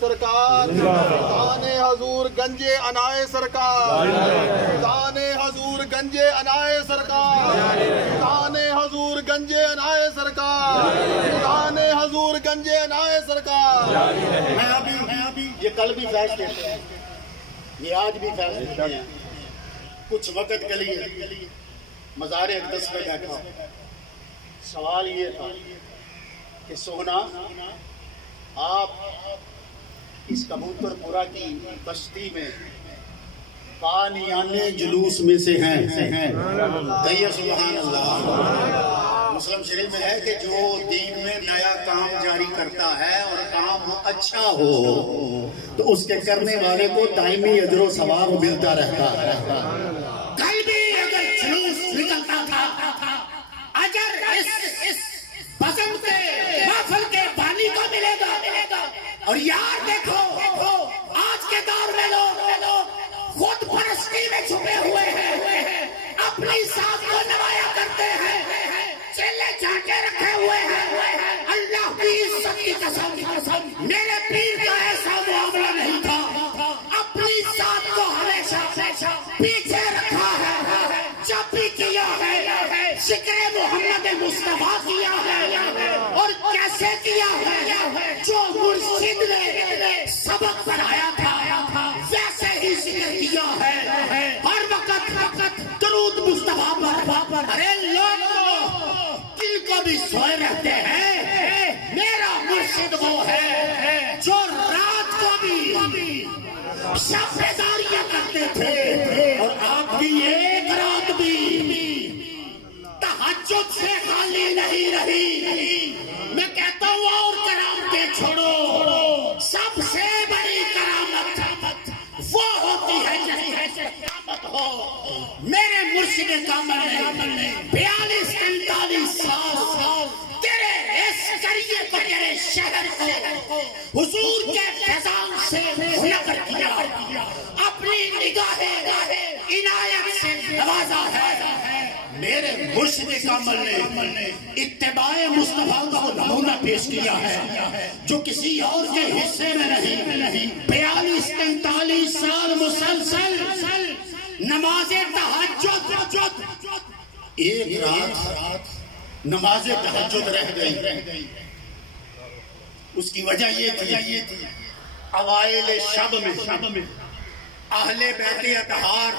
سرکار، فیضان حضور گنج انائے سرکار، فیضان حضور گنج انائے سرکار، فیضان حضور گنج انائے سرکار، فیضان حضور گنج انائے سرکار۔ میں ابھی یہ کل بھی فیض دیتے ہیں، یہ آج بھی فیض دیتے ہیں۔ کچھ وقت کے لیے مزار اقدس میں بیٹھا، سوال یہ تھا کہ سونا آپ اس کبوتر پورا کی بستی میں بانیانے جلوس میں سے ہیں، کہیے سبحان اللہ۔ مسلم شریف میں ہے کہ جو دین میں نیا کام جاری کرتا ہے اور کام اچھا ہو تو اس کے کرنے والے کو دائمی اجر و ثواب ملتا رہتا ہے۔ کل بھی اگر جلوس نکلتا تھا اجر اس بزم کے محفل کے بانی کو ملے گا۔ اور یار دیکھو آج کے دور میں لوگ خود پرستی میں چھپے ہوئے ہیں، اپنی ذات کو نمایاں کرتے ہیں، چلے چاٹے رکھے ہوئے ہیں۔ اللہ کی عزت کی قسم میرے پیر کا ایسا معاملہ نہیں تھا، اپنی ذات کو ہمیشہ پیچھے رکھا ہے، جب بھی کیا ہے ذکر محمد مصطفیٰ کیا ہے، اور کیسے کیا ہے جو مرشد نے سبق پڑھایا تھا ویسے ہی ذکر کیا ہے، ہر وقت درود مصطفیٰ پر۔ ارے لوگ دل کو بھی سوئے رہتے ہیں، میرا مرشد وہ ہے جو رات کو بھی شب بیداریاں کرتے تھے، اور آپ کی ایک رات بھی تہجد سے خالی نہیں رہی۔ میں کہتا ہوں اور کرامتیں چھوڑو، سب سے بڑی کرامت وہ ہوتی ہے جس سے قیامت ہو۔ میرے مرشد کامل نے 42-43 سال تیرے اس قریے کو، تیرے شہر کو حضور کے فیضان سے نظر کیا، اپنی نگاہ عنایت سے نوازا ہے۔ میرے مرشد کامل نے اتباع مصطفیٰ کا نمونہ پیش کیا ہے جو کسی اور کے حصے میں نہیں۔ 42-43 سال مسلسل نماز تہجد، ایک رات نماز تہجد رہ گئی۔ اس کی وجہ یہ تھی اوائل شب میں اہل بیت اطہار